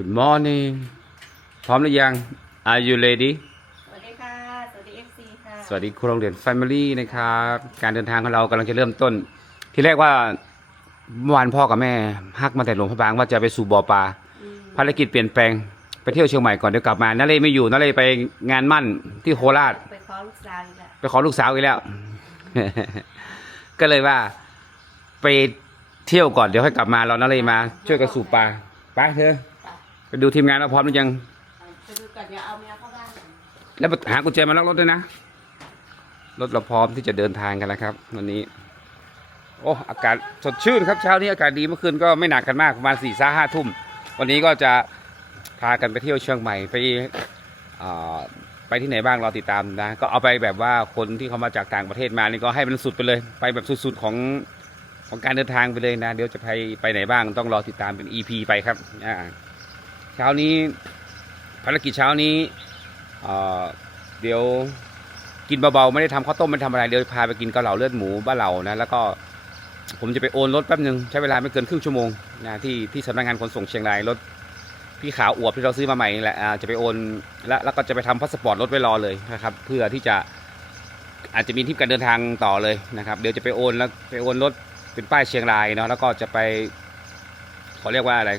Good morning พร้อมหรือยัง Are you ready สวัสดีค่ะ สวัสดี FC ค่ะ สวัสดีครูโรงเรียน Family นะครับ การเดินทางของเรากำลังจะเริ่มต้น ที่แรกว่าเมื่อวานพ่อกับแม่ฮักมาแต่หลวงพระบางว่าจะไปสู่บ่อปลาอืมภารกิจเปลี่ยนแปลงไปเที่ยวเชียงใหม่ก่อนเดี๋ยวกลับมานาเลไม่อยู่นาเลไปงานมั่นที่โคราช ไปขอลูกสาวอีกแล้วไปขอลูกสาวอีกแล้ว ก็เลยว่าไปเที่ยวก่อนเดี๋ยวค่อยกลับมาเรานาเลมา ช่วยกันสูบปลาไปเถอะ ไปดูทีมงานเราพร้อมหรือยังไปดูก่อนเดี๋ยวเอาเมียเข้าบ้านแล้วหากุญแจมาล็อกรถด้วยนะ รถเราพร้อมที่จะเดินทางกันแล้วครับ วันนี้ โอ้อากาศสดชื่นครับเช้านี้อากาศดีเมื่อคืนก็ไม่หนักกันมากประมาณสี่ซ่าห้าทุ่ม วันนี้ก็จะพากันไปเที่ยวเชียงใหม่ไปเอ่อไปที่ไหนบ้างรอติดตามนะ ก็เอาไปแบบว่าคนที่เขามาจากต่างประเทศมานี่ก็ให้มันสุดไปเลย ไปแบบสุดๆของของการเดินทางไปเลยนะ เดี๋ยวจะไปไปไหนบ้างต้องรอติดตามเป็น EP ไปครับอ่าเช้านี้ภารกิจเช้านี้เดี๋ยวกินเบาๆไม่ได้ทำข้าวต้มไม่ทำอะไรเดี๋ยวพาไปกินเกาเหลาเลือดหมูบ้านเรานะแล้วก็ผมจะไปโอนรถแป๊บหนึ่งใช้เวลาไม่เกินครึ่งชั่วโมงนะที่ที่สำนักงานขนส่งเชียงรายรถพี่ขาวอวบที่เราซื้อมาใหม่แหละจะไปโอนแล้วแล้วก็จะไปทำพาสปอร์ตรถไว้รอเลยนะครับ เพื่อที่จะอาจจะมีทิปการเดินทางต่อเลยนะครับ เดี๋ยวจะไปโอนแล้วไปโอนรถเป็นป้ายเชียงรายเนาะแล้วก็จะไปเขาเรียกว่าอะไร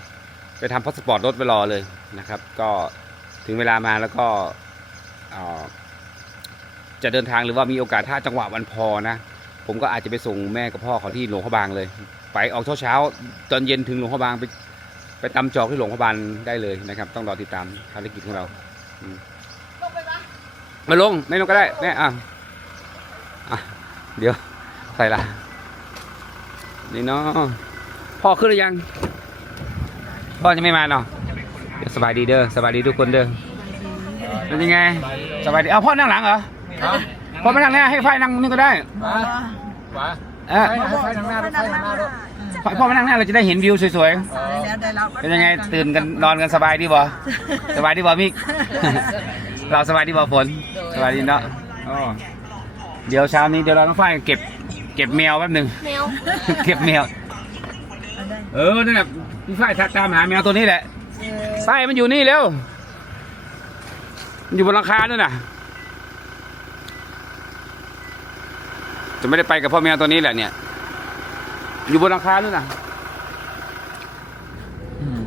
ไปทำพาสปอร์ตรถไว้รอเลยนะครับ ก็ถึงเวลามาแล้วก็จะเดินทางหรือว่ามีโอกาสถ้าจังหวะวันพอนะ ผมก็อาจจะไปส่งแม่กับพ่อเขาที่หลวงพระบางเลย ไปออกเช้าเช้าตอนเย็นถึงหลวงพระบางไปไปตำจอกที่หลวงพระบางได้เลยนะครับ ต้องรอติดตามภารกิจของเรามลงไมาลงไม่ลงก็ได้แน่อะอะเดี๋ยวใส่ละนี่เนาะพ่อขึ้นหรือยัง พ่อจะไม่มาเนาะเดี๋ยวสบายดีเด้อสบายดีทุกคนเด้อเป็นยังไงสบายดีเอาพ่อนั่งหลังเหรอพอไม่นั่งเนี่ยให้ไฟนั่งนี่ก็ได้มามาเออไฟไฟทางหน้าด้วยไฟทางหน้าด้วยไฟพ่อมานั่งเนี่ยเราจะได้เห็นวิวสวยแล้วได้แล้วๆเป็นยังไงตื่นกันนอนกันสบายดีบ่สบายดีบ่มิกเราสบายดีบ่ฝนสบายดีเนาะอ๋อเดี๋ยวเช้านี้เดี๋ยวเราต้องไฟเก็บ เก็บแมวแป๊บหนึ่งแมวเก็บแมว เออนั่นแหละ พี่ฝ้ายทักตามหาแมวตัวนี้แหละฝ้ายมันอยู่นี่เร็วมันอยู่บนหลังคาด้วยน่ะ จะไม่ได้ไปกับพ่อแมวตัวนี้แหละเนี่ย อยู่บนหลังคาด้วยน่ะ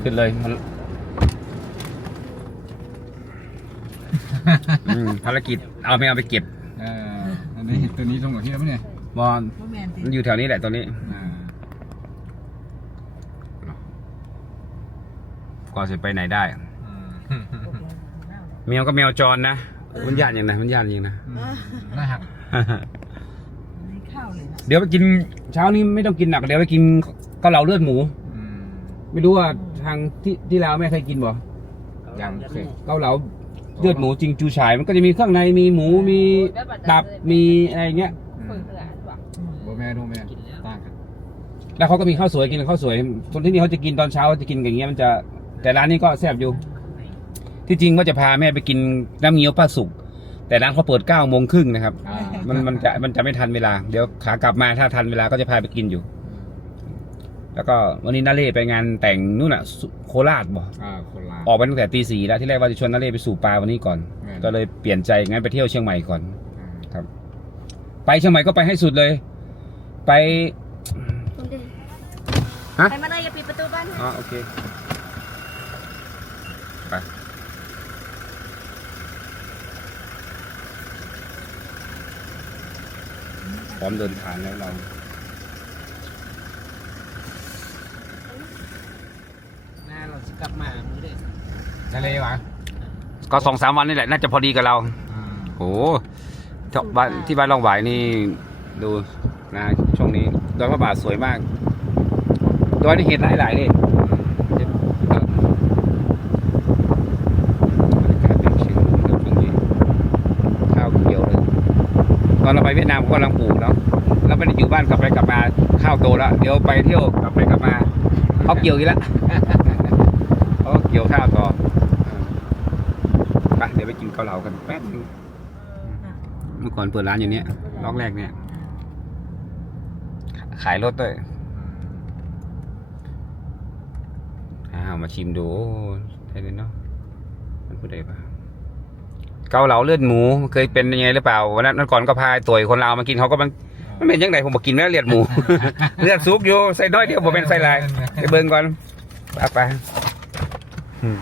ขึ้นเลยมันอืมภารกิจเอาแมวไปเก็บเอออันนี้เห็นตัวนี้ตรงกับที่แล้วไหมเนี่ยบอลมันอยู่แถวนี้แหละตัวนี้ อ่าก็จะไปไหนได้อืมแมวก็แมวจรนะมันยานอย่างนะมันยานอย่างนะน่าหักเดี๋ยวไปกินเช้านี้ไม่ต้องกินหนักเดี๋ยวไปกินเกาเหลาเลือดหมูอืมไม่รู้ว่าทางที่ที่ลาวแม่เคยกินบ่ยังเคยเกาเหลาเลือดหมูจริงจูฉายมันก็จะมีเครื่องในมีหมูมีตับมีอะไรเงี้ยอืมโบแม่โบแม่ต่างกันแล้วเขาก็มีข้าวสวยกินข้าวสวยคนที่นี่เขาจะกินตอนเช้าจะกินอย่างเงี้ยมันจะ แต่ร้านนี้ก็แซ่บอยู่ ที่จริงว่าจะพาแม่ไปกินน้ำเงี้ยวป้าสุก แต่ร้านเขาเปิดเก้าโมงครึ่งนะครับ อ่ามันมันจะมันจะไม่ทันเวลา เดี๋ยวขากลับมาถ้าทันเวลาก็จะพาไปกินอยู่ แล้วก็วันนี้นาเล่ไปงานแต่งนู่นอะสุโคราชบ่อ่าคนลาวออกไปตั้งแต่ตีสี่แล้วที่แรกว่าจะชวนนาเล่ไปสู่ปลาวันนี้ก่อน แม่น ก็เลยเปลี่ยนใจงั้นไปเที่ยวเชียงใหม่ก่อน อ่าไปเชียงใหม่ก็ไปให้สุดเลย ไปฮะไปมาเลยอย่าปิดประตูบ้านอ๋อโอเคไปพ ร้อมเดินทางแล้วเราหน้าเราจะกลับมามือเด็กทะเลวะก็สองสามวันนี่แหละน่าจะพอดีกับเราอ่าโอ้ที่บ้านที่บ้านร่องหวายนี่ดูนะช่วงนี้ดอยพระบาทสวยมากดอยนี่เห็นหลายๆเลยบรรยากาศเป็นเชิงครับช่วงนี้ข้าวเขียวเลย ตอนเราไปเวียดนามก็กำลังปลูกเนาะแล้วไม่ได้อยู่บ้านกลับไปกลับมาข้าวโตแล้วเดี๋ยวไปเที่ยวกลับไปกลับมาเขาเกี่ยวอีกแล้วเขาเกี่ยวข้าวต่อไปเดี๋ยวไปกินเกาเหลากันแป๊บนึงเมื่อก่อนเปิดร้านอยู่เนี้ยล็อกแรกเนี่ย ขายรถด้วยอ้าวมาชิมดูโอ้ใช่เลยเนาะมันพูดได้ปะ เกาเหลาเลือดหมูเคยเป็นยังไงหรือเปล่าวันนั้นวันก่อนก็พาตัวคนลาวมากินเขาก็มันมันเป็นยังไงผมบอกกินแล้วเลือดหมู เลือดซุกอยู่ใส่น้อยเดียวผมเป็นใส่ลายไปเบิ่งก่อนไปไปอืม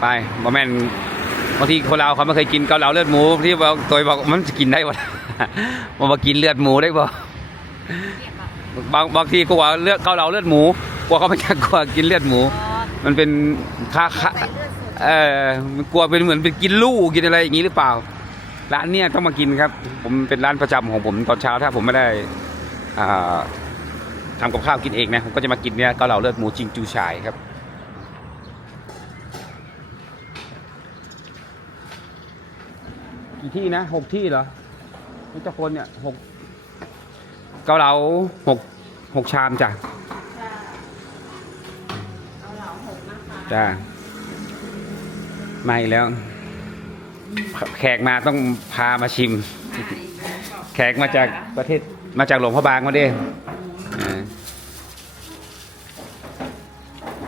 ไปบอแมนบางทีคนลาวเขาไม่เคยกินเกาเหลาเลือดหมูที่บอกตัวบอกมันจะกินได้บ่มันมากินเลือดหมูได้บ่บางบางทีก็ว่าเลือดเกาเหลาเลือดหมูกลัวเขาไม่กลัวกินเลือดหมู มันเป็นค่าค่าใส่ เลือดสดเออมันกลัวเป็นเหมือนเป็นกินลูกกินอะไรอย่างนี้หรือเปล่า ร้านเนี้ยต้องมากินครับ ผมเป็นร้านประจำของผมตอนเช้าถ้าผมไม่ได้อ่าทำกับข้าวกินเองนะผมก็จะมากินเนี่ยเกาเหลาเลือดหมูจิงจูฉายครับกี่ที่นะหกที่เหรอนี่เจ้าคนเนี่ยหกเกาเหลาหกหกชามจ้ะเอาเหล่าหกนะคะจ้า มาอีกแล้ว แขกมาต้องพามาชิม แขกมาจากประเทศมาจากหลวงพระบางมาเด้อ่า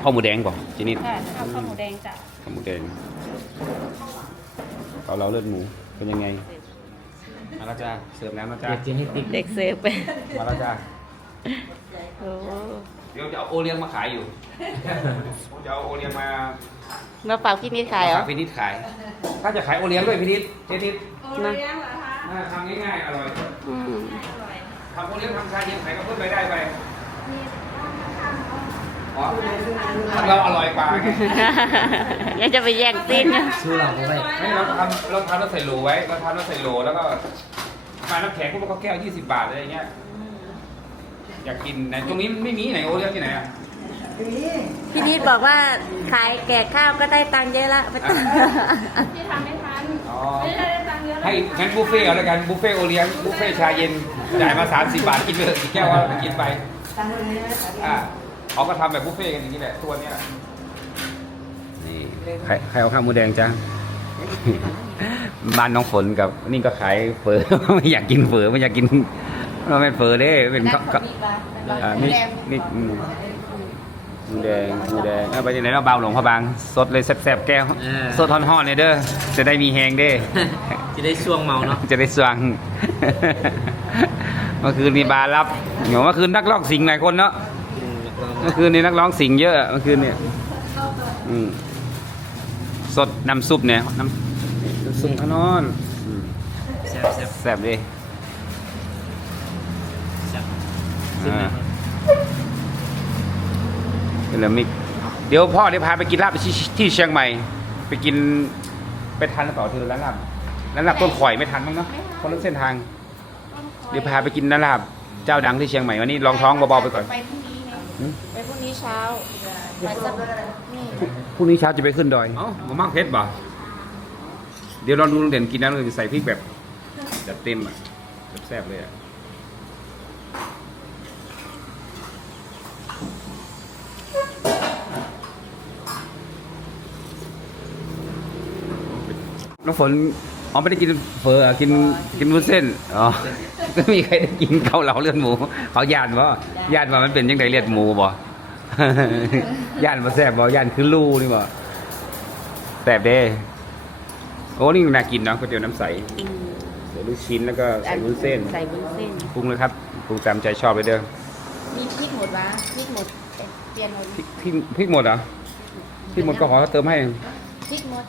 ข้าวหมูแดงบอกจีนิดค่ะเอาข้าวหมูแดงจ้ะข้าวหมูแดงเกาเหลาเลือดหมูเป็นยังไงมาแล้วจ้าเสิร์ฟแล้วนะจ้าเด็กเจนิติกเด็กเสิร์ฟไปมาแล้วจ้าโอ้เดี๋ยวจะเอาโอเลี้ยงมาขายอยู่ผมจะเอาโอเลี้ยงมา มาฝากพี่นิดขายเหรอ ฝากพี่นิดขาย ถ้าจะขายโอเลี้ยงด้วยพี่นิดเจนิดนะอ่าทำง่ายๆอร่อยอืมทำโอเลี้ยงทำชาเย็นขายก็เพิ่มรายได้ไปอ๋อเราอร่อยกว่าไงยังจะไปแย่งตีนเนี่ยสู้เราก็ได้ไม่เราทำเราทำเราใส่โหลไว้เราทำเราใส่โหลแล้วก็มาน้ำแข็งพวกเขาแก้วยี่สิบบาทอะไรอย่างเงี้ยอยากกินไหนตรงนี้ไม่มีไหนโอเลี้ยงที่ไหนอะ พี่นิดบอกว่าขายแก่ข้าวก็ได้ตังค์เยอะละไม่ต้องอ๋อให้งั้นบุฟเฟ่ต์เอาแล้วกันบุฟเฟ่ต์โอเลี้ยงบุฟเฟ่ต์ชาเย็นจ่ายมาสามสิบบาทกินไปเถอะกี่แก้วว่าไปกินไปอ่าเขาก็ทำแบบบุฟเฟ่ต์กันอย่างนี้แหละตัวเนี้ยนี่ใครใครเอาข้าวหมูแดงจ้าบ้านน้องฝนกับนี่ก็ขายเฝอไม่อยากกินเฝอไม่อยากกินเราเป็นเฝอเด้เป็นก็ก็อ่านี่นี่ อืมหมูแดงหมูแดงเอาไปที่ไหนเราเบาหลวงพระบางสดเลยแซ่บๆแก้วสดห่อนๆเลยเด้อจะได้มีแหงเด้ จะได้ช่วงเมาเนาะ จะได้สว่าง เมื่อคืนมีบาร์รับเดี๋ยวเมื่อคืนนักร้องสิงห์หลายคนเนาะ เมื่อคืนนี้นักร้องสิงห์เยอะเมื่อคืนเนี่ยอืมสดน้ำซุปเนี่ยน้ำน้ำซุปขนอนอืมแซ่บแซ่บแซ่บดิแซ่บอ่า เป็นละมิกเดี๋ยวพ่อเดี๋ยวพาไปกินลาบที่ที่เชียงใหม่ ไปกินไปทันหรือเปล่าเธอร้านลาบร้านลาบต้นข่อยไม่ทันมั้งเนาะคนละเส้นทาง เดี๋ยวพาไปกินร้านลาบเจ้าดังที่เชียงใหม่วันนี้ลองท้องเบาๆไปก่อน ไปพรุ่งนี้ไงหืม ไปพรุ่งนี้เช้าไปสักนี่พรุ่งนี้เช้าจะไปขึ้นดอยเอ้าหมูมักเพชรบ่เดี๋ยวเราดูลุงเด่นกินนะลุงเด่นใส่พริกแบบแบบเต็มอะแบบแซ่บเลยอะ น้องฝนอ๋อไม่ได้กินเฟอร์อะกินกินวุ้นเส้นอ๋อก็มีใครได้กินเกาเหลาเลือดหมู เขาย่านว่าย่านว่ามันเป็นยังไงเลือดหมูบ่ย่านมาแซ่บบ่ย่านคือลูนี่บ่แซ่บเด้โอ้นี่น่ากินเนาะก๋วยเตี๋ยวน้ำใสอืมใส่ลูกชิ้นแล้วก็ใส่วุ้นเส้นใส่วุ้นเส้นปรุงเลยครับปรุงตามใจชอบเลยเด้อมีพริกหมดวะพริกหมดเปลี่ยนหมดพริกพริกพริกหมดเหรอพริกหมดก็ขอเติมให้พริกหมด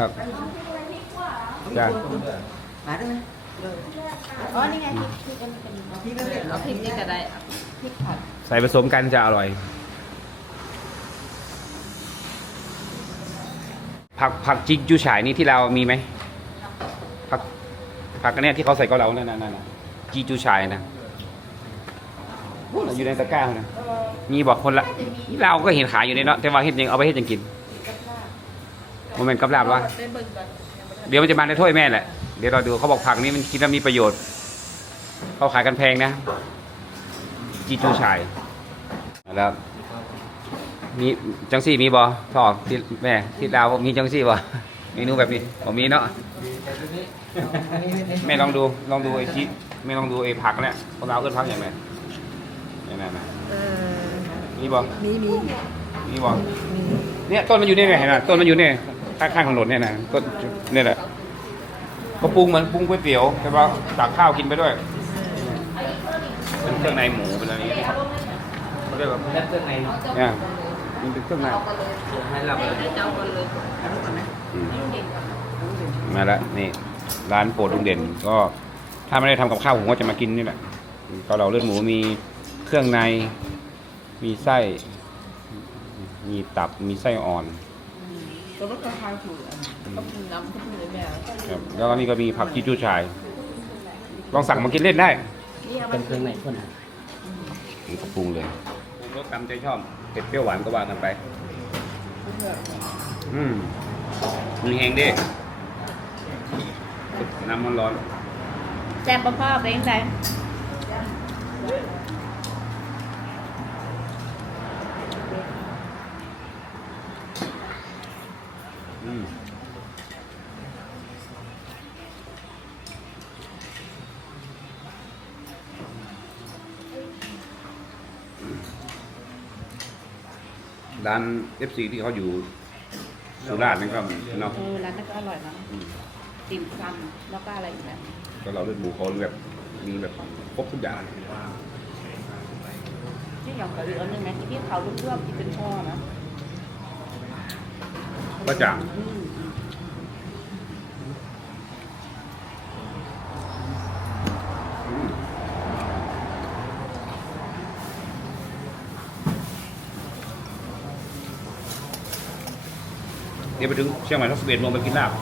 ครับจ้าอ๋อนี่ไงพริกพริกอันนี้เป็นพริกเอาพริกนี่ก็ได้พริกผัดใส่ผสมกันจะอร่อย ผักผักจิกจูฉายนี่ที่เรามีไหมผักผักอันเนี้ยที่เขาใส่เกาเหลานั่นนั่นนั่นจีจูฉายนะโอ้อยู่ในตะกร้านะมีบอกคนละเราก็เห็นขายอยู่ในเนาะแต่ว่าเห็ดยังเอาไปเห็ดยังกิน โมเมนต์กับลาบวะเดี๋ยวมันจะมาในถ้วยแม่แหละ เดี๋ยวเราดูเขาบอกผักนี้มันคิดว่ามีประโยชน์ เขาขายกันแพงนะ จีจูชายแล้วมีจังซี่มีบอพ่อที่แม่ที่ดาวมีจังซี่บอเมนูแบบนี้ผมมีเนาะแม่ลองดูลองดูไอ้ชีสแม่ลองดูไอ้ผักเนี่ยคนเราวเอิ้นผักอย่างไรนี่นั่นนะเออมีบอมีมีมีนี่บอกเนี่ยต้นมันอยู่นี่ไงเห็นไหมต้นมันอยู่นี่ ข้างข้างถนนเนี่ยนะต้นเนี่ยแหละก็ปรุงเหมือนปรุงก๋วยเตี๋ยวใช่ปะตักข้าวกินไปด้วยเป็นเครื่องในหมูเป็นอะไรอย่างเงี้ยเขาเรียกว่าแล้วเครื่องในเนาะเนี่ยมันเป็นเครื่องในให้เราเลยอืมมาแล้วนี่ร้านโปรดลุงเด่น ก็ถ้าไม่ได้ทำกับข้าวผมก็จะมากินนี่แหละเกาเหลาเลือดหมูมีเครื่องใน มีไส้ มีตับมีไส้อ่อน ก็รถกระเพราถูกก็ปรุงน้ำก็ปรุงเลยแม่ครับแล้วก็นี่ก็มีผักชีจูชาย ลองสั่งมากินเล่นได้เป็นเครื่องในคนนี่ก็ปรุงเลยรสตามใจชอบเผ็ดเปรี้ยวหวานก็ว่ากันไป อืมมีแหงดิน้ำมันร้อนแซ่บพ่อเป็นยังไง ร้านเอฟซีที่เขาอยู่สุราษฎร์นั่นก็เนาะ เออร้านนั้นก็อร่อยนะติ่มซำแล้วก็อะไรอีกนะก็เราเลือดหมูเขาแบบมีแบบครบทุกอย่างที่อย่างกับอีกอันหนึงนะที่พี่เขาลูกเลือกที่เป็นช่อนะก็จ่าง อืม ยวไปถึงเชียงใหม่ทั้งสิบเอ็ดโมงไปกินลาบ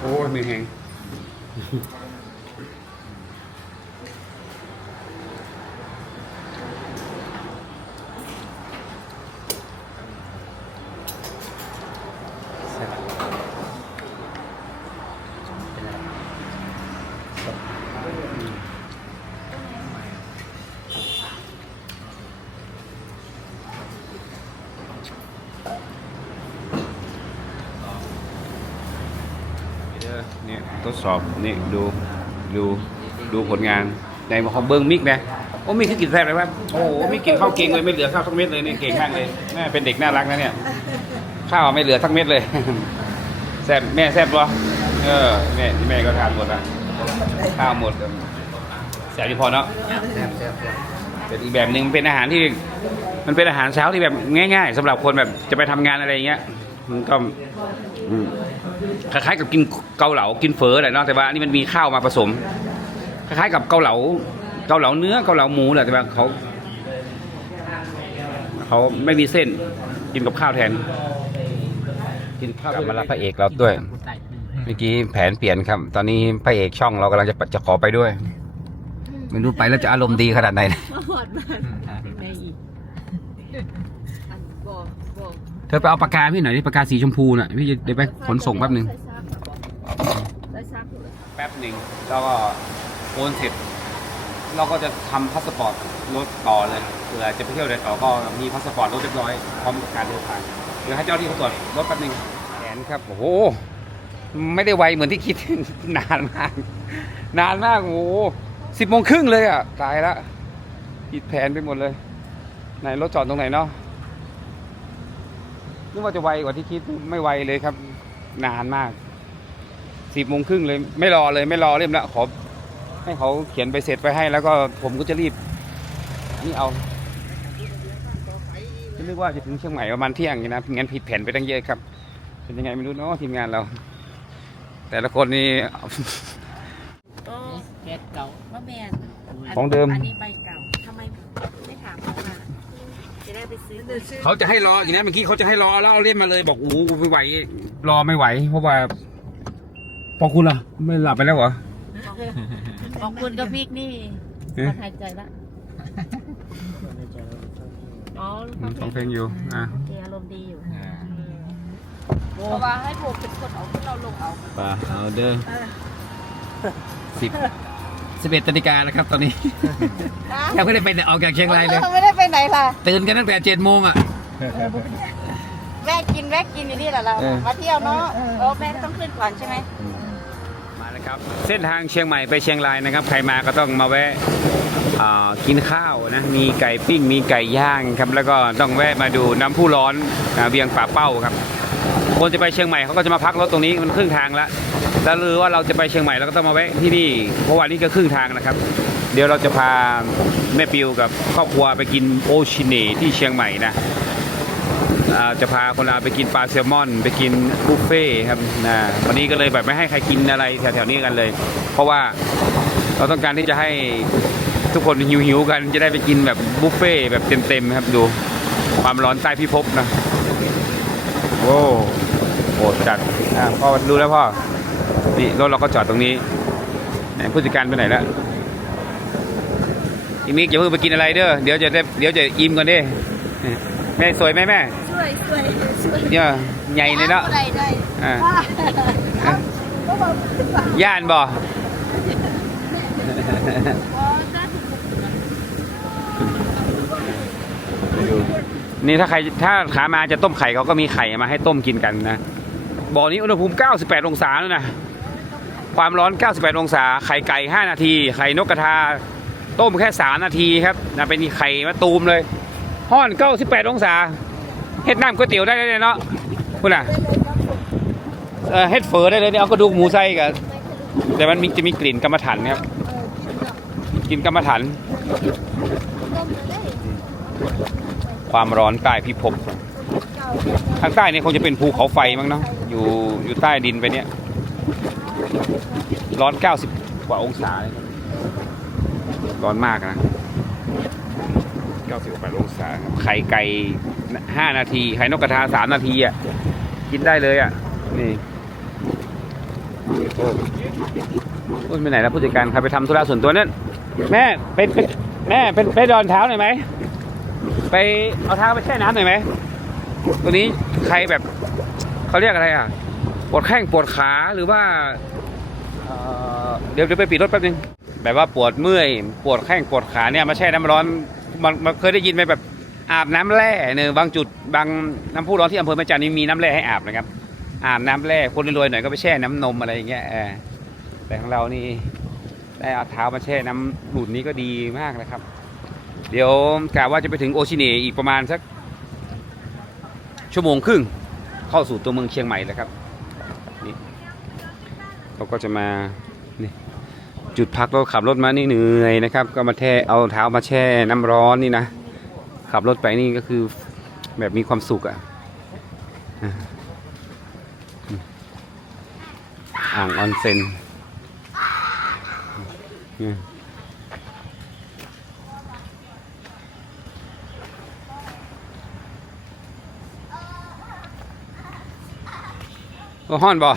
โอ้ยมีแหง แซ่บ เนี่ยทดสอบ นี่ดูดูดูผลงานในของเบิ้งมิกนะโอ้มิกคือกินแซ่บเลยว่าโอ้โหมิกกินข้าวเก่งเลยไม่เหลือข้าวสักเม็ดเลยเนี่ยเก่งมากเลยแม่เป็นเด็กน่ารักนะเนี่ยข้าวไม่เหลือสักเม็ดเลยแซ่บแม่แซ่บปะเออแม่แม่ก็ทานหมดละข้าวหมดแซ่บที่พอเนาะแซ่บแซ่บแซ่บเป็นอีกแบบหนึ่งมันเป็นอาหารที่ มันเป็นอาหารเช้าที่แบบง่าย ๆสำหรับคนแบบจะไปทำงานอะไรอย่างเงี้ยมันก็อืม คล้ายๆกับกินเกาเหลากินเฝอแหละเนาะแต่ว่าอันนี้มันมีข้าวมาผสม คล้ายๆกับเกาเหลาเกาเหลาเนื้อเกาเหลาหมูแหละแต่ว่าเขาเขาไม่มีเส้นกินกับข้าวแทน กินข้าวกลับมารับพระเอกเราด้วยเมื่อกี้แผนเปลี่ยนครับ ตอนนี้พระเอกช่องเรากำลังจะจะขอไปด้วย ไม่รู้ไปแล้วจะอารมณ์ดีขนาดไหนนะมาหอดมาในอีกอันบอกบอก เธอไปเอาปากกาพี่หน่อยดิปากกาสีชมพูน่ะพี่จะเดี๋ยวไปขนส่งแป๊บหนึ่งใส่ซับอยู่เลยแป๊บหนึ่งแล้วก็โอนเสร็จเราก็จะทำพาสปอร์ตรถต่อเลยเผื่อจะไปเที่ยวไหนต่อก็มีพาสปอร์ตรถเรียบร้อยพร้อมกับการเดินทางเดี๋ยวให้เจ้าที่เขาตรวจรถแป๊บหนึ่งแผนครับโอ้โหไม่ได้ไวเหมือนที่คิด นานมาก นานมากโอ้โหสิบโมงครึ่งเลยอะตายละผิดแผนไปหมดเลยไหนรถจอดตรงไหนเนาะ นึกว่าจะไวกว่าที่คิดไม่ไวเลยครับ นานมากสิบโมงครึ่งเลย ไม่รอเลยไม่รอเล่มละขอให้เขาเขียนไปเสร็จไปให้ แล้วก็ผมก็จะรีบ นี่เอาไม่นึกว่าจะถึงเชียงใหม่ประมาณเที่ยงนี่นะงั้นผิดแผนไปตั้งเยอะครับ เป็นยังไงไม่รู้เนาะทีมงานเรา แต่ละคนนี่แก๊สเก่าว่าแมนของเดิม อันนี้ใบเก่าทำไมไม่ถามเขามาจะ ได้ไปซื้อเขาจะให้รออย่างนี้เมื่อกี้เขาจะให้รอแล้วเอาเล่มมาเลยบอกโอ้โหไม่ไหว รอไม่ไหว เพราะว่าพอคุณล่ะ ไม่หลับไปแล้วเหรอของคุณกับพริกนี่เอ๊ะมาหายใจละอ๋ออืมฟังเพลงอยู่ อะโอเคอารมณ์ดีอยู่เพราะว่าให้ผมเป็นคนเอาขึ้นเราลงเอาปาเอาเด้อสิบ สิบเอ็ดนาฬิกาแล้วครับตอนนี้ ยังไม่ได้ไปไหนออกจากเชียงรายเลย ไม่ได้ไปไหนล่ะ ตื่นกันตั้งแต่เจ็ดโมงอะ แวะกินแวะกินอยู่นี่แหละเราเออ มาเที่ยวเนาะเออแม่ต้องขึ้นก่อนใช่ไหม มาแล้วครับเส้นทางเชียงใหม่ไปเชียงรายนะครับ ใครมาก็ต้องมาแวะอ่ากินข้าวนะมีไก่ปิ้งมีไก่ย่างครับแล้วก็ต้องแวะมาดูน้ำพุร้อนนะเวียงป่าเป้าครับ คนจะไปเชียงใหม่เขาก็จะมาพักรถตรงนี้มันครึ่งทางแล้วแล้วหรือว่าเราจะไปเชียงใหม่เราก็ต้องมาแวะที่นี่เพราะว่านี่ก็ครึ่งทางนะครับ เดี๋ยวเราจะพาแม่ปิวกับครอบครัวไปกินโอชิเนที่เชียงใหม่นะจะพาคนเราไปกินปลาแซลมอน ไปกินบุฟเฟ่ครับนะวันนี้ก็เลยแบบไม่ให้ใครกินอะไรแถวๆนี้กันเลย เพราะว่าเราต้องการที่จะให้ทุกคนหิวๆกันจะได้ไปกินแบบบุฟเฟ่แบบเต็มๆครับดูความร้อนใต้พิภพนะโอ้ โหดจัดอะพ่อดูแล้วพ่อ นี่รถเราก็จอดตรงนี้ไหนผู้จัดการไปไหนแล้วอีมิกอย่าเพิ่งไปกินอะไรเด้อ เดี๋ยวจะได้เดี๋ยวจะอิ่มก่อนเด้แม่สวยไหมแม่ช่วยช่วยช่วยเนี่ยใหญ่เลยเนาะได้ได้อ่าอะย่านบ่นี่ถ้าใครถ้าขามาจะต้มไข่เขาก็มีไข่มาให้ต้มกินกันนะ บ่อนี้อุณหภูมิ 98 องศาแล้วนะ ความร้อน 98 องศา ไข่ไก่ 5 นาที ไข่นกกระทา ต้มแค่ 3 นาทีครับนะเป็นไข่มะตูมเลยห้อน 98 องศา เฮ็ดน้ำก๋วยเตี๋ยวได้เลยเนาะคุณน่ะเฮ็ดเฟอได้เลยเนี่ยเอากระดูกหมูใส่กับแต่มันมีจะมีกลิ่นกรรมฐานครับกลิ่นกรรมฐานความร้อนใต้พิภพทางใต้เนี่ยคงจะเป็นภูเขาไฟมั้งเนาะ อยู่อยู่ใต้ดินไปเนี่ยร้อน 90 กว่าองศาเลยครับร้อนมากนะ 90 กว่าองศาครับไข่ไก่ 5 นาที ไข่นกกระทา 3 นาทีอะ กินได้เลยอะ นี่ โอ้โอ้ไปไหนแล้วผู้จัดการใครไปทำธุระส่วนตัวนั่นแม่ไปไปแม่เป็นไปดอนเท้าหน่อยไหม ไปเอาเท้าไปแช่น้ำหน่อยไหม ตัวนี้ใครแบบ เขาเรียกอะไรอะ ปวดแข้งปวดขาหรือว่าเดี๋ยวเดี๋ยวไปปิดรถแป๊บนึงแบบว่าปวดเมื่อย ปวดแข้งปวดขาเนี่ยมาแช่น้ำร้อนมันมันเคยได้ยินไหมแบบอาบน้ำแร่เนี่ยบางจุดบางน้ำพุร้อนที่อำเภอแม่จันนี่มีน้ำแร่ให้อาบนะครับ อาบน้ำแร่คนรวยๆหน่อยก็ไปแช่น้ำนมอะไรอย่างเงี้ยแต่ของเรานี่ได้เอาเท้ามาแช่น้ำบุ่นนี้ก็ดีมากนะครับ เดี๋ยวกะว่าจะไปถึงโอชิเนอีกประมาณสักชั่วโมงครึ่ง เข้าสู่ตัวเมืองเชียงใหม่แล้วครับนี่เราก็จะมานี่จุดพักเราขับรถมานี่เหนื่อยนะครับ ก็มาแช่เอาเท้ามาแช่น้ำร้อนนี่นะ ขับรถไปนี่ก็คือแบบมีความสุขอะ่ะอะอ่างออนเซ็นเนี่ย โอ้ห้อนบ่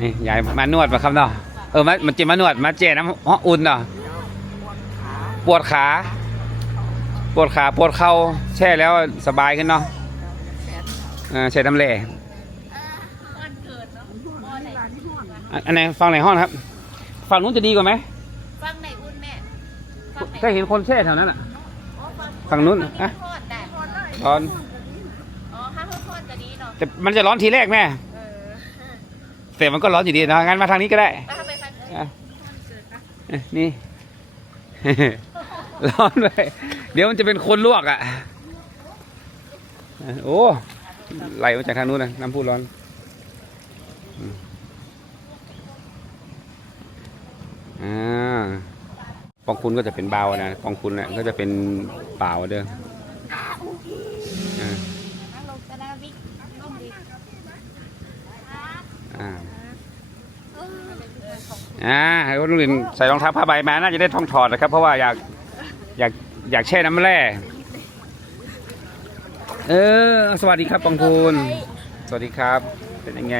นี่ยายมานวดมาครับเนาะเออมามันจะมานวดมาเจน้ำอุ่นเนาะปวดขา ปวดขาปวดเข่าแช่แล้วสบายขึ้นเนาะเออแช่น้ำแร่อันอันไหนฟังไหนห้องครับฝั่งนู้นจะดีกว่าไหมฟังในอุ่นแม่ฟังในเคยเห็นคนแช่แถวนั้นอะอ๋อฟังฝั่งนู้นอะทอดได้ร้อน อ๋อถ้าทอดจะดีเนาะ แต่มันจะร้อนทีแรกแม่เออแต่มันก็ร้อนอยู่ดีนะงั้นมาทางนี้ก็ได้แล้วถ้าไปทางอะเอ้ยนี่ ร้อนเลยเดี๋ยวมันจะเป็นคนลวกอะโอ้ไหลมาจากทางนู้นนะน้ำพุร้อนอืมอ่าปองคุณก็จะเป็นเบานะปองคุณเนี่ยก็จะเป็นเปล่าเด้ออ่า นั่งลงตะนาวิกลงดี อ่า อ่าให้คุณลุงลินใส่รองเท้าผ้าใบมาน่าจะได้ท่องถอดนะครับ เพราะว่าอยากอยากอยากแช่น้ำแร่เออ สวัสดีครับปองพูนสวัสดีครับ เป็นยังไง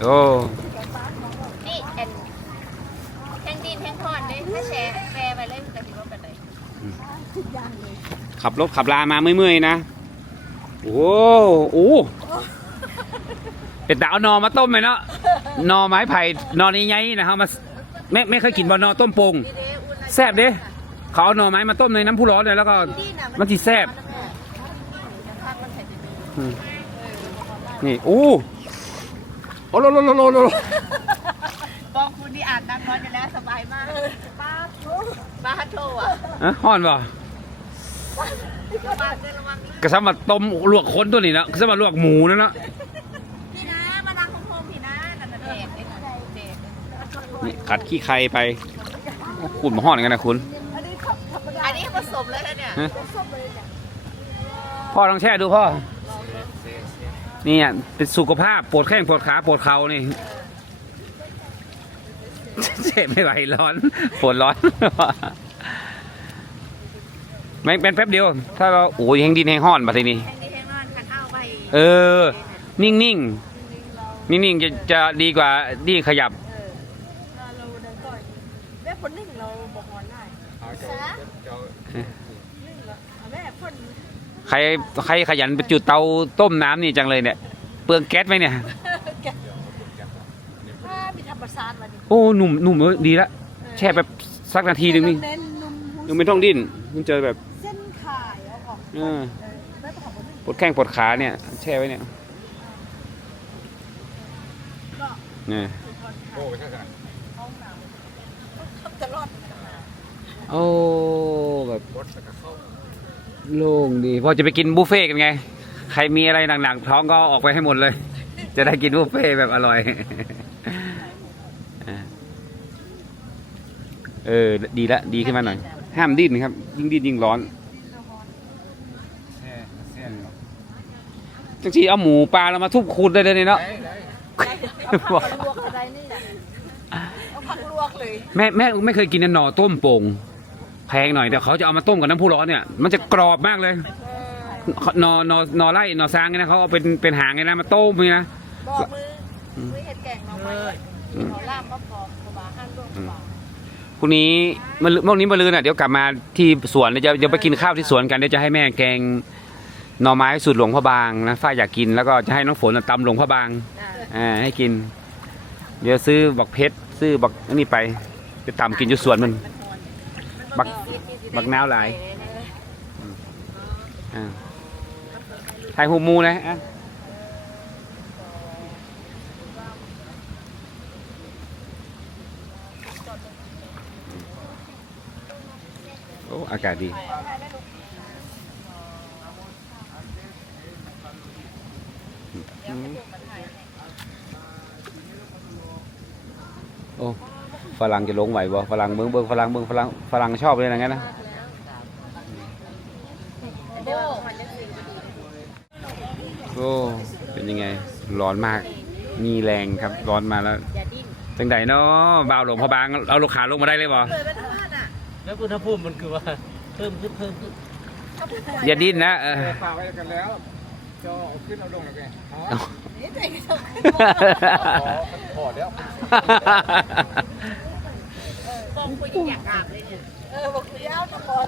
โอ้นี่แอนแห้งดินแห้งทอดเด้ถ้าแชร์แชร์ไปเลยมันจะถือว่าเป็นไรขับรถขับลามาเมื่อยๆนะ โอ้โห เป็นแต่เอานอมาต้มไหมเนาะนอไม้ไผ่นอนี้ไงนะครับมาไม่ไม่เคยกินบอนอต้มโป่งแซ่บเด้เขาเอาหน่อไม้มาต้มในน้ำพุร้อนเลยแล้วก็มันจีแซ่บอืมนี่โอ้โอ้โลโลโลโลโลบองคุณที่อ่านนักนอนอยู่แล้วสบายมากป้าโทป้าโทอะอะห่อนป่ะป้าเดินระวังกระซับมาต้มลวกคนตัวนี้นะกระซับมาลวกหมูนั่นเนาะ พี่นะมานั่งโฮมๆพี่นะนั่นน่ะเด็กเด็กเด็ก นี่กัดขี้ไข่ไปโอ้คุณมาห่อนกันนะคุณ อันนี้ผสมแล้วนะเนี่ยฮะพ่อต้องแช่ดูพ่อ นี่อะเป็นสุขภาพปวดแข้งปวดขาปวดเข่านี่ เจ็บไม่ไหวร้อนปวดร้อนไม่เป็นแป๊บเดียว ถ้าเราโอ้ยแห้งดินแห้งห้อนมาทีนี้ แทงดีแทงนอนขันเอาไปเออ นิ่งนิ่งนิ่งนิ่งๆ จะจะดีกว่าดีขยับ แม่คนหนึ่งเราบอกนอนได้ เอาเจ้าเจ้า แม่คน ใครใครขยันไปจุดเตาต้มน้ำนี่จังเลยเนี่ยเปลืองแก๊สไหมเนี่ย ถ้ามีธรรมชาติวันนี้โอ้หนุ่มหนุ่มเออดีละแช่แบบสักนาทีหนึ่งนี่เน้นนุ่มยังไม่ต้องดิ้นมันเจอแบบเส้นขายเอาออกเออแม่ประกอบคนหนึ่งปวดแข้งปวดขาเนี่ย แช่ไว้เนี่ยเนี่ยโอ้ใช่ใช่จะรอดโอ้แบบรถแล้วก็เข้า โล่งดีพอจะไปกินบุฟเฟ่ต์กันไง ใครมีอะไรหนักๆท้องก็ออกไปให้หมดเลย จะได้กินบุฟเฟ่ต์แบบอร่อยอะเออ ดีละ ดีขึ้นมาหน่อย ห้ามดิ้นครับ ยิ่งดิ้นยิ่งร้อนแช่แช่จังทีเอาหมูปลาเรามาทุบคูดได้เลยเนาะได้ได้ลวกอะไรนี่เอาผักลวกเลย แม่แม่ไม่เคยกินหน่อต้มโป่ง แพงหน่อยแต่เขาจะเอามาต้มกับน้ำพุร้อนเนี่ยมันจะกรอบมากเลยหนอหนอหนอไร่หนอซางเนี่ยนะเขาเอาเป็นเป็นหางไงนะมาต้มเลยนะ บอกมือมือเห็ดแกงเราไปเราล่ามก็พอประมาณห้าลวกกว่าพรุ่งนี้มันพรุ่งนี้มาลืนอะเดี๋ยวกลับมาที่สวนเดี๋ยวจะเดี๋ยวไปกินข้าวที่สวนกันเดี๋ยวจะให้แม่แกงหน่อไม้สูตรหลวงพ่อบางนะฝ้ายอยากกินแล้วก็จะให้น้องฝนตำหลวงพ่อบางอ่าให้กิน เดี๋ยวซื้อบักเพชรซื้อบักอันนี้ไปไปตำกินอยู่สวนมัน บักบักนาวหลายอ่าถ่ายหูมูนะอะโอ้อากาศดีโอ้ฝ รั่งจะลงไหวบ่ฝรั่งเบิ้งเบิ้งฝรั่งเบิ้งฝรั่งฝรั่งชอบเลยนะงั้นนะโบ้โอ้เป็นยังไงร้อนมาก มีแรงครับร้อนมาแล้วอย่าดิ้นจังไดเนาะบ่าวหลวงพอบางเอาลูกขาลงมาได้เลยบ่เลยเป็นท่านอะแล้วอุณหภูมิมันคือว่าเพิ่มขึ้นเพิ่มขึ้นอย่าดิ้นนะเออแช่ปลาไว้กันแล้วเจ้าเอาขึ้นเอาลงแล้วไงอ๋อเอานี่ตัวเองก็ต้องขึ้นอ๋อพอแล้วบอก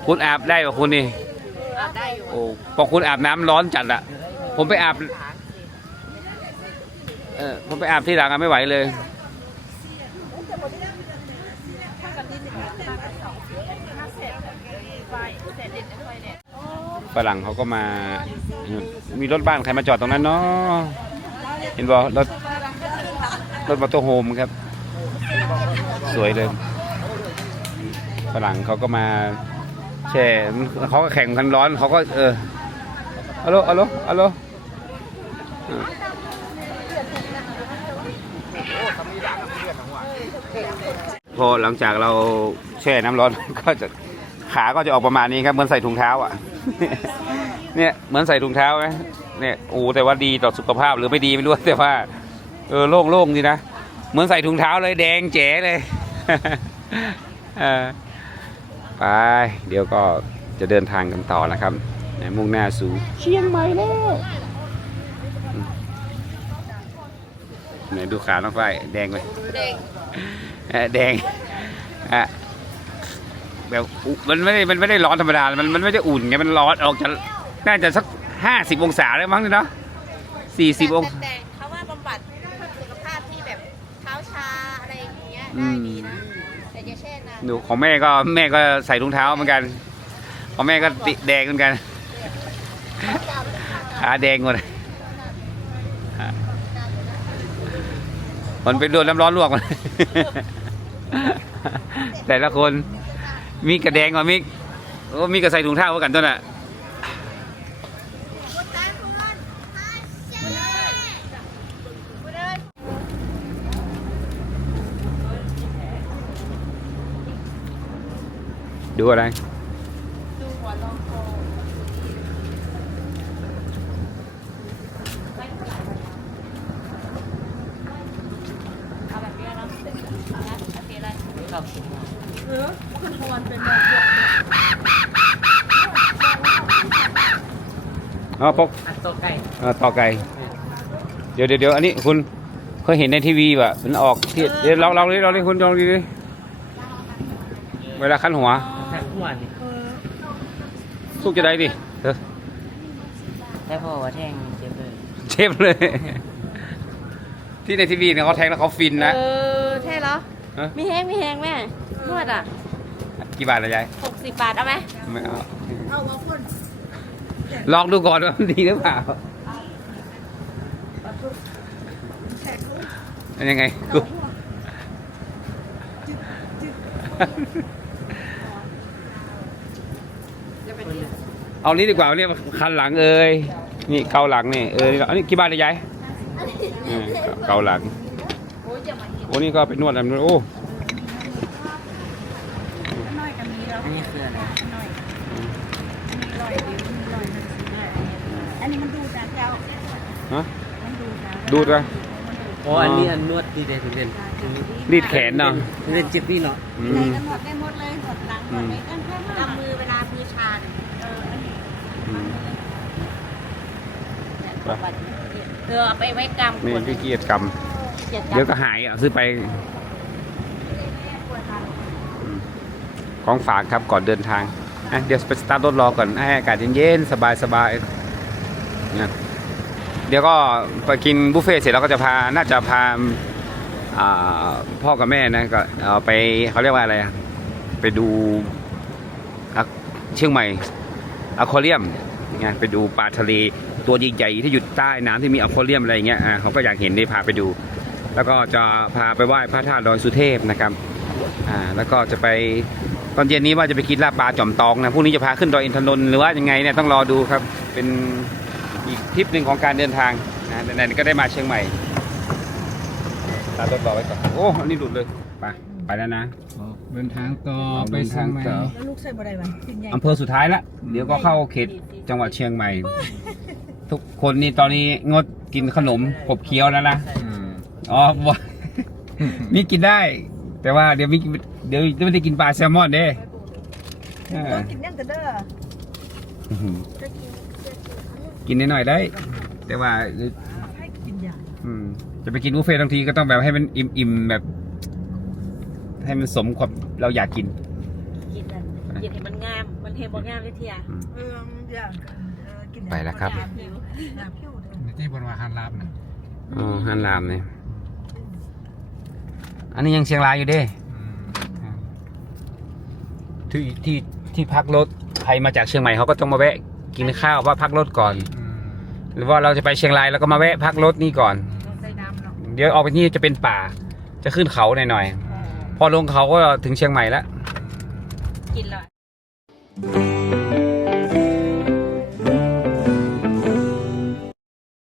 คุณอาบได้ป่ะคุณนี่ได้อยู่โอ้พอคุณอาบน้ำร้อนจัดอะผมไปอาบเออผมไปอาบที่หลังอะไม่ไหวเลยฝรั่งเขาก็มา มีรถบ้านใครมาจอดตรงนั้นเนาะเห็นบ่รถรถมอเตอร์โฮมครับ สวยเลย ฝรั่งเขาก็มาแช่เขาก็แข่งกันร้อนเขาก็เอออะโลอะโลอะโลพอหลังจากเราแช่น้ำร้อนก็จะขาก็จะออกประมาณนี้ครับเหมือนใส่ถุงเท้าอะ เนี่ยเหมือนใส่ถุงเท้าไหมเนี่ยโอ้แต่ว่าดีต่อสุขภาพหรือไม่ดีไม่รู้แต่ว่าเออโล่งๆดีนะ เหมือนใส่ถุงเท้าเลยแดงแจ๋เลย เออ ไป เดี๋ยวก็จะเดินทางกันต่อนะครับเนี่ยมุ่งหน้าสู่เชียงใหม่แล้วไหนดูขาน้องไฟแดงเลยเด็กเออแดงอะแบบมันไม่ได้มันไม่ได้ร้อนธรรมดา มันมันไม่ได้อุ่นไงมันร้อนออกจะน่าจะสักห้าสิบองศาได้มั้งเนาะสี่สิบองศาแต่เขาว่าบำบัดสุขภาพที่แบบเท้าชาอะไรอย่างเงี้ยได้ดีนะ หนูของแม่ก็แม่ก็ใส่ถุงเท้าเหมือนกัน ของแม่ก็ติแดงเหมือนกันขาแดงหมดมันเป็นโดนน้ำร้อนลวกมันแต่ละคนมีกระแดงกว่ามิกโอ้มีกระใส่ถุงเท้าเหมือนกันตัวน่ะ ดูอะไร ดูหัวลองโคเอาแบบนี้เนาะนะโอเคเลยครับอ๋อพกอันโตไก่เอ่อต่อไก่เดี๋ยวเดี๋ยวเดี๋ยวอันนี้คุณเคยเห็นในทีวีป่ะมันออกที่เดี๋ยวลองลองดิลองดิคุณลองดิดิเวลาขั้นหัวแทงหัวนี่ลูกจะได้ดิเออแต่พอว่าแทงเจ็บเลยเชฟเลย ที่ในทีวีเนี่ยเขาแทงแล้วเขาฟินนะ เออใช่เหรอ ฮะ มีแห้งมีแห้งแม่นวดอะกี่บาทละยายหกสิบบาทเอาไหมไม่เอาลองดูก่อนว่ามันดีหรือเปล่าเป็นยังไงกู เเอานี้ดีกว่าเนี่ยคันหลังเอ้ยนี่เกาหลังนี่เอออันนี้กี่บาทเลยยายเกาหลังโอ้นี่ก็ไปนวดอะไรไม่รู้โอ้อันนี้คืออะไรอันนี้มันดูนะเจ้าฮะดูดปะอ๋ออันนี้อันนวดดีเด่นเด่นรีดแขนเนาะเล่นจิบนี่เนาะอือะไรมกันหมดได้หมดเลยหมดหลังหมดเลยกันแค่มากำมือเวลามือชาเนี่ย เอออันนี้ อืม เออเอาไปไว้กำนี่ขวดพี่เกียรติกรรมเกียรติเดี๋ยวก็หายอะซื้อไปอืมของฝากครับก่อนเดินทางอะเดี๋ยวไปสตาร์ทรถรอก่อนให้อากาศเย็นๆสบายๆเนี่ยเดี๋ยวก็ไปกินบุฟเฟ่ต์เสร็จแล้วก็จะพาน่าจะพาอ่าพ่อกับแม่นะก็เอาไปเขาเรียกว่าอะไรอะไปดูอะเชียงใหม่อะควาเรียมไงไปดูปลาทะเล ตัวใหญ่ๆที่อยู่ใต้น้ำที่มีอะควาเรียมอะไรอย่างเงี้ยอ่าเขาก็อยากเห็นได้พาไปดู แล้วก็จะพาไปไหว้พระธาตุดอยสุเทพนะครับอ่าแล้วก็จะไปตอนเย็นนี้ว่าจะไปกินลาบปลาจ่อมตองนะพรุ่งนี้จะพาขึ้นดอยอินทนนท์หรือว่ายังไงเนี่ยต้องรอดูครับเป็นอีกทริปหนึ่งของการเดินทางนะไหนๆก็ได้มาเชียงใหม่ตามรถรอไว้ก่อนโอ้อันนี้หลุดเลยไปไปแล้วนะเดินทางต่อออกไปเดินเชีทายงงใหม่ต่อแล้วลูกใส่บ่ได้ไหมขึ้นใหญ่อำเภอสุดท้ายละเดี๋ยวก็เข้าเขตจังหวัดเชียงใหม่ ทุกคนนี่ตอนนี้งดกินขนมขบเคี้ยวแล้วนะอืมอ๋อว่ามีกินได้ แต่ว่าเดี๋ยวมีเดี๋ยวจะไม่ได้กินปลาแซลมอนเด้เออกินเนี่ยกันเด้ออื้อหือกินนิดหน่อยได้ แต่ว่า ให้กินยาอืมจะไปกินบุฟเฟ่ต์ทั้งทีก็ต้องแบบให้มันอิ่มๆแบบ ให้มันสมความเราอยากกิน กินอะกินให้มันงาม มันเห็นบ่งามเลยเทียเอออยากเออกิน ไปแล้วครับยาผิวอยาผิวเด้อในที่บนวาฮานลาบนะอ๋อฮันรามเนี่ยอันนี้ยังเชียงรายอยู่เด้อืมที่ที่ที่พักรถใครมาจากเชียงใหม่เขาก็ต้องมาแวะกินข้าวว่าพักรถก่อนอืมหรือว่าเราจะไปเชียงรายแล้วก็มาแวะพักรถนี่ก่อนใส่น้ำเนาะเดี๋ยวออกไปนี่จะเป็นป่า จะขึ้นเขาหน่อยๆพอลงเขาก็ถึงเชียงใหม่แล้วกินเลย